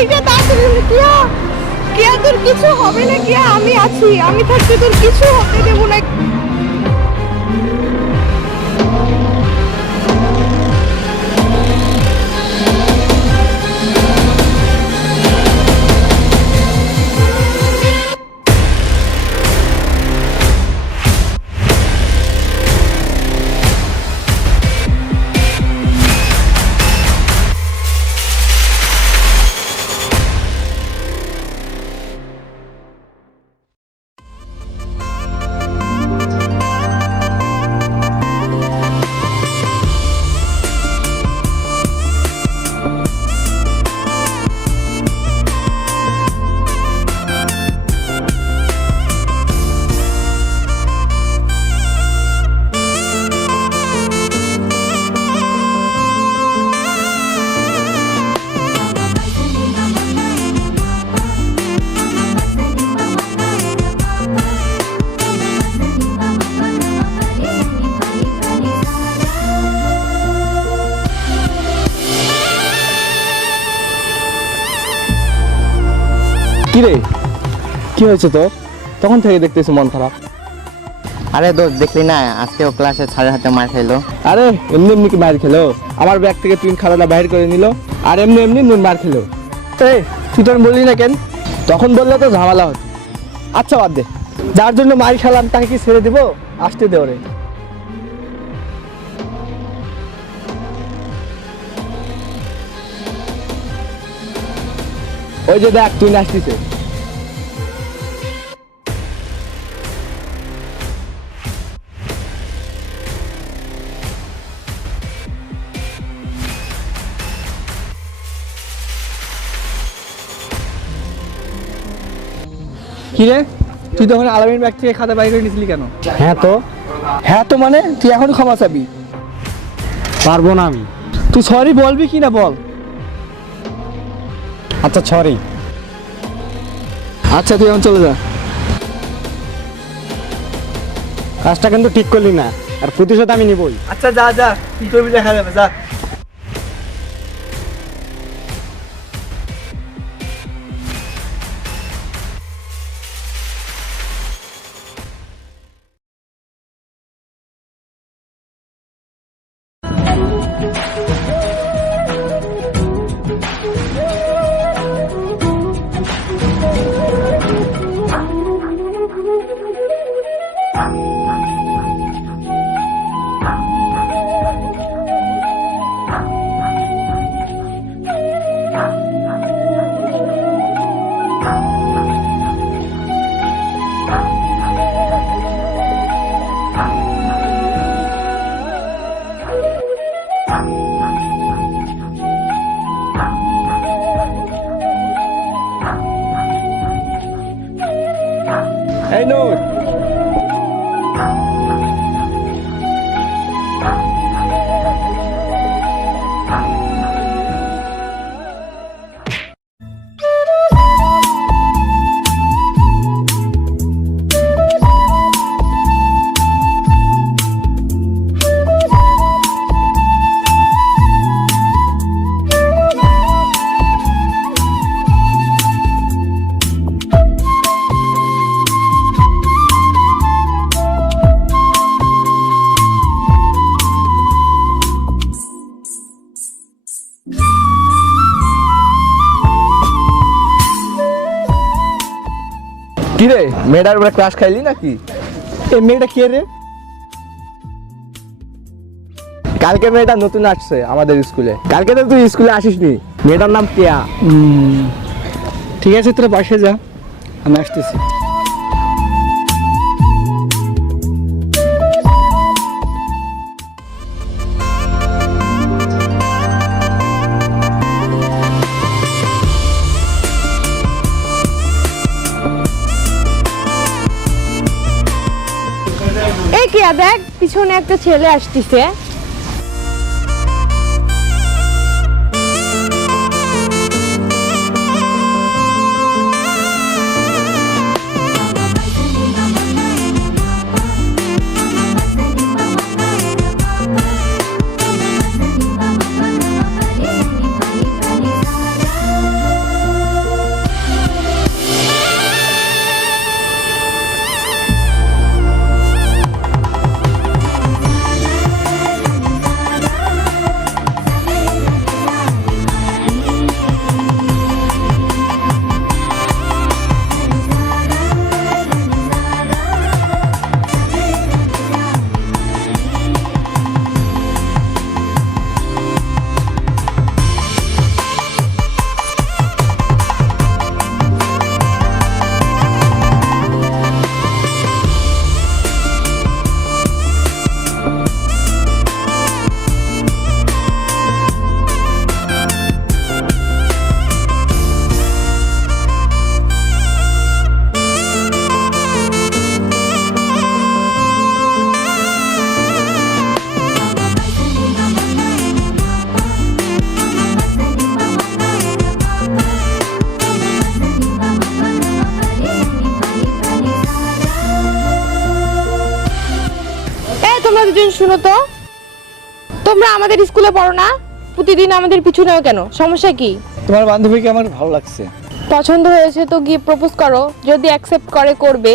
রিক্সা তাড়াতাড়ি তোর কিছু হবে না কিয়া? আমি আছি। আমি থাকতে তোর কিছু হতে দেবো না। কি রে কি হয়েছে তোর? তখন থেকে দেখতেছি মন খারাপ। আরে দোস্ত দেখলি না? আজকেও ক্লাসে স্যারের হাতে মার খেলো আরে এমনি এমনি কি মার খেলো? আমার ব্যাগ থেকে তুই খাতাটা বাইর করে নিল আর এমনি এমনি নুন মার খেলো। এই তুই তখন বললি না কেন? তখন বললে তো ঝামেলা হতো। আচ্ছা বাদ দে। যার জন্য মার খেলাম তাকে কি ছেড়ে দিব? আসতে দে ওরে। ওই যে দেখ তুই নাচতিছে। কি রে? তুই তখন আলামিন ব্যাগ থেকে খাতা বাইর করে নিয়েছিলি কেন? হ্যাঁ তো। হ্যাঁ তো মানে? তুই এখন ক্ষমা চাবি। পারব না আমি। তুই সরি বলবি কি না বল? আচ্ছা সরি। আচ্ছা তুই এখন চলে যা। কাজটা কিন্তু ঠিক করলি না, আর প্রতিশোধ আমি নিবই। আচ্ছা যা যা, কি করবি দেখা যাবে, যা। এই নোট কি রে মেয়েটার উপরে ক্লাস খাইলি নাকি? এ মেয়েটা কে রে? কালকে মেয়েটা নতুন আসছে আমাদের স্কুলে। কালকে তো তুই স্কুলে আসিসনি। মেয়েটার নাম কেয়া? ঠিক আছে তোরা বাসে যা আমি আসতেছি। দেখ পিছনে একটা ছেলে আসতিছে। শুনো তো। তোমরা আমাদের স্কুলে পড়ো না? প্রতিদিন আমাদের পিছু নাও কেন? সমস্যা কি? তোমার বান্ধবীকে আমার ভালো লাগছে। পছন্দ হয়েছে তো গিয়ে প্রপোজ করো যদি অ্যাকসেপ্ট করে করবে।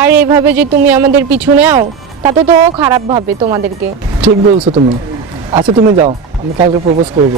আর এইভাবে যে তুমি আমাদের পিছু নেও তাতে তো ও খারাপ ভাবে তোমাদেরকে। ঠিক বলছো তুমি। আচ্ছা তুমি যাও। আমি কালকে প্রপোজ করব।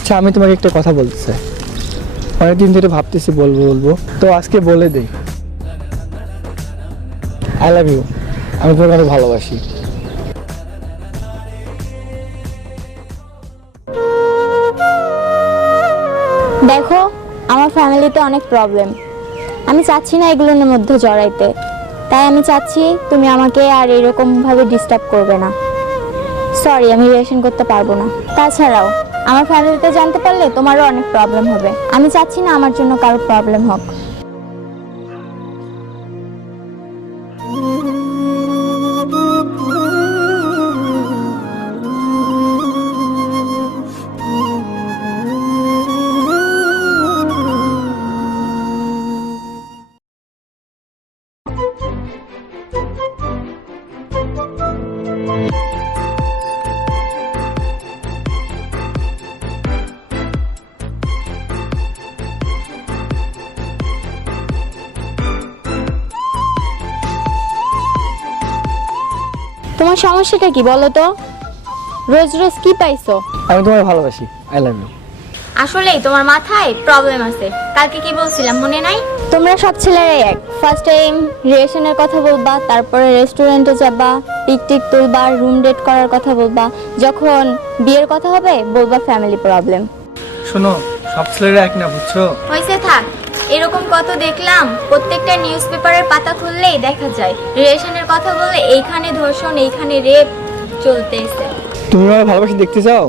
আচ্ছা আমি তোমাকে একটা কথা বলতে চাই। অনেকদিন ধরে ভাবতেছি বলব বলব। তো আজকে বলে দেই। আই লাভ ইউ আমি তোমাকে অনেক ভালোবাসি। দেখো, আমার ফ্যামিলিতে অনেক প্রবলেম আমি চাচ্ছি না এগুলোর মধ্যে জড়াইতে। তাই আমি চাচ্ছি তুমি আমাকে আর এরকম ভাবে ডিস্টার্ব করবে না। সরি আমি রিলেশন করতে পারব না। তাছাড়াও আমার ফ্যামিলিতে জানতে পারলে তোমারও অনেক প্রবলেম হবে। আমি চাচ্ছি না আমার জন্য কারও প্রবলেম হোক। সমস্যাটা কি বলো তো? রোজ রোজ কি পাইছো? আমি তোমায় ভালোবাসি আই লাভ ইউ আসলেই তোমার মাথায় প্রবলেম আছে। কালকে কি বলছিলাম মনে নাই? তোমরা সব ছেলেরাই এক। ফার্স্ট টাইম রিলেশনের কথা বলবা তারপরে রেস্টুরেন্টে যাবা পিকটিক তুলবা রুম ডেট করার কথা বলবা। যখন বিয়ের কথা হবে বলবা ফ্যামিলি প্রবলেম শোনো সব ছেলেরা এক না বুঝছ? হয়েছে থাক। এরকম কত দেখলাম, প্রত্যেকটা নিউজ পেপারের পাতা খুললেই দেখা যায়। রিলেশনের কথা বললে এইখানে ধর্ষণ, এইখানে রেপ চলতেছে। তুমি আমার ভালোবাসি দেখতে চাও?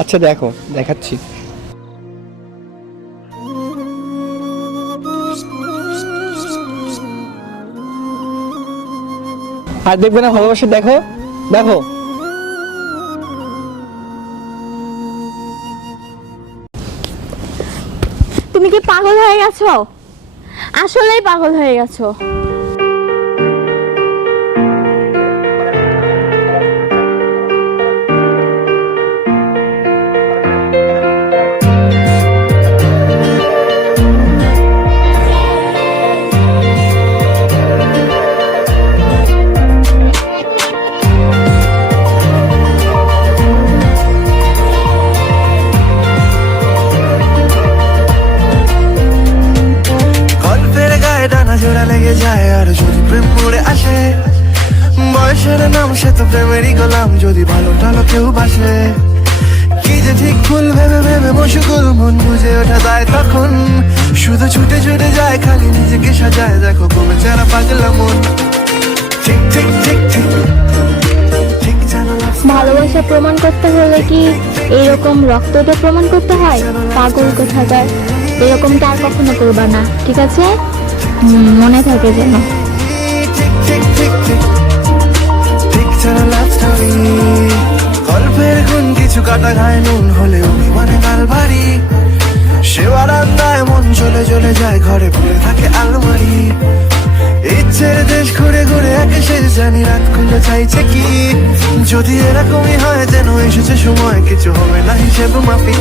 আচ্ছা দেখো, দেখাচ্ছি। আর দেখবে না ভালোবাসি, দেখো দেখো। তুমি কি পাগল হয়ে গেছো? আসলেই পাগল হয়ে গেছো। সাজায় দেখো কমে যারা পাগলা মন। ঠিক ঠিক ঠিক ঠিক। ভালোবাসা প্রমাণ করতে হলে কি এরকম রক্তটা প্রমাণ করতে হয়? পাগল কোথাকার এরকমটা আর কখনো করবা না ঠিক আছে? মনে থাকে যেন। গল্পের গুণ কিছু কাটা ঘায় নুন হলে অভিমানে গাল ভারী। সে বারান্দায় মন চলে চলে যায়, ঘরে পড়ে থাকে আলমারি। ইচ্ছের দেশ ঘুরে ঘুরে একে শেষ জানি, রাত খুলে চাইছে কি? যদি এরকমই হয়, যেন এসেছে সময়, কিছু হবে না হিসেব মাফি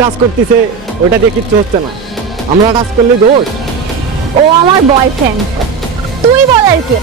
টাচ করতেছে ওটা দিয়ে কিচ্ছু হচ্ছে না। আমরা টাচ করলে দোষ। ও আমার বয়ফ্রেন্ড তুই বল আর কি।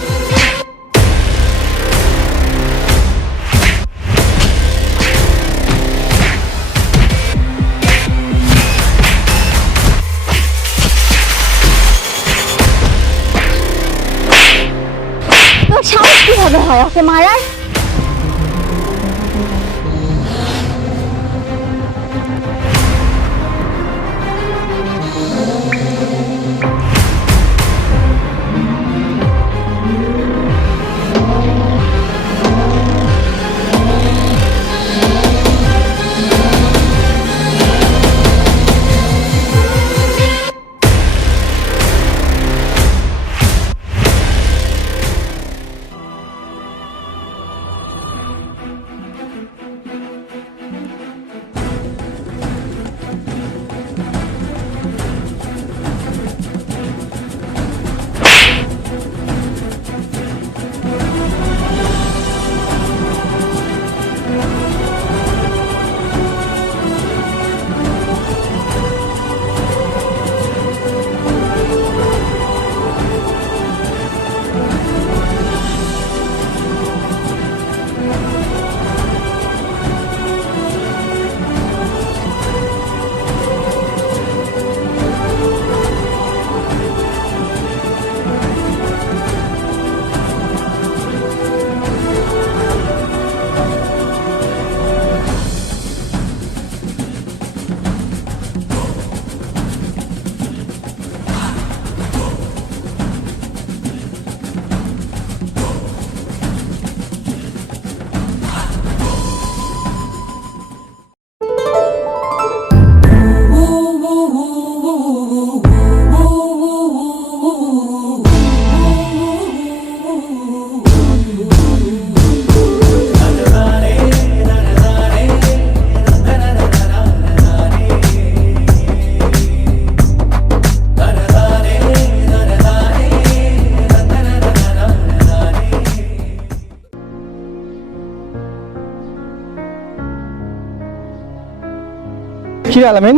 আলামিন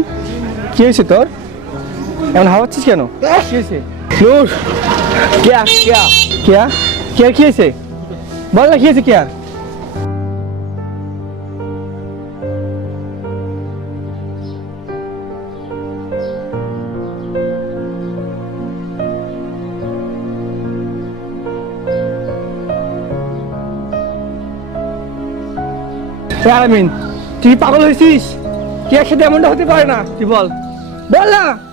কি হয়েছে তোর? এমন হাওয়াচ্ছিস কেন? কি হয়েছে নূর কেয়া কেয়া কেয়া কেয়ার কি হয়েছে? বল না কি হয়েছে কেয়ার আলামিন তুই পাগল হয়েছিস? কি একসাথে এমনটা হতে পারে না? তুই বল? বল না।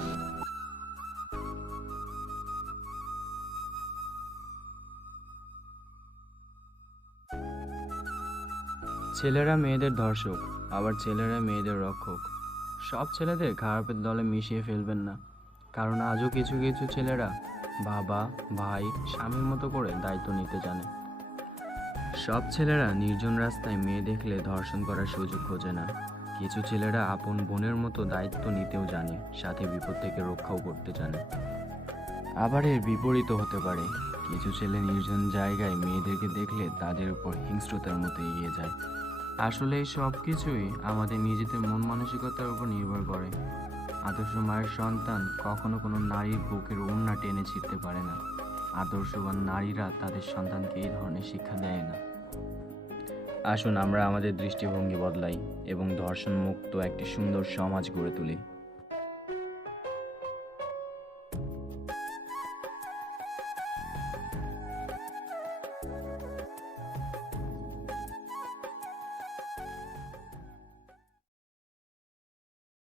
ছেলেরা মেয়েদের ধর্ষক আবার ছেলেরা মেয়েদের রক্ষক। সব ছেলেদের খারাপের দলে মিশিয়ে ফেলবেন না। কারণ আজও কিছু কিছু ছেলেরা বাবা ভাই স্বামীর মতো করে দায়িত্ব নিতে জানে। সব ছেলেরা নির্জন রাস্তায় মেয়ে দেখলে ধর্ষণ করার সুযোগ খোঁজে না। কিছু ছেলেরা আপন বোনের মতো দায়িত্ব নিতেও জানে, সাথে বিপদ থেকে রক্ষাও করতে জানে। আবার এর বিপরীতও হতে পারে, কিছু ছেলে নির্জন জায়গায় মেয়েদেরকে দেখলে তাদের উপর হিংস্রতার মতো এগিয়ে যায়। আসলে এই সব কিছুই আমাদের নিজেদের মন মানসিকতার উপর নির্ভর করে। আদর্শ মায়ের সন্তান কখনো কোনো নারীর বুকের ওড়না টেনে ছিঁড়তে পারে না। আদর্শবান নারীরা তাদের সন্তানকে এই ধরনের শিক্ষা দেয় না। আসুন আমরা আমাদের দৃষ্টিভঙ্গি বদলাই এবং ধর্ষণমুক্ত একটি সুন্দর সমাজ গড়ে তুলি।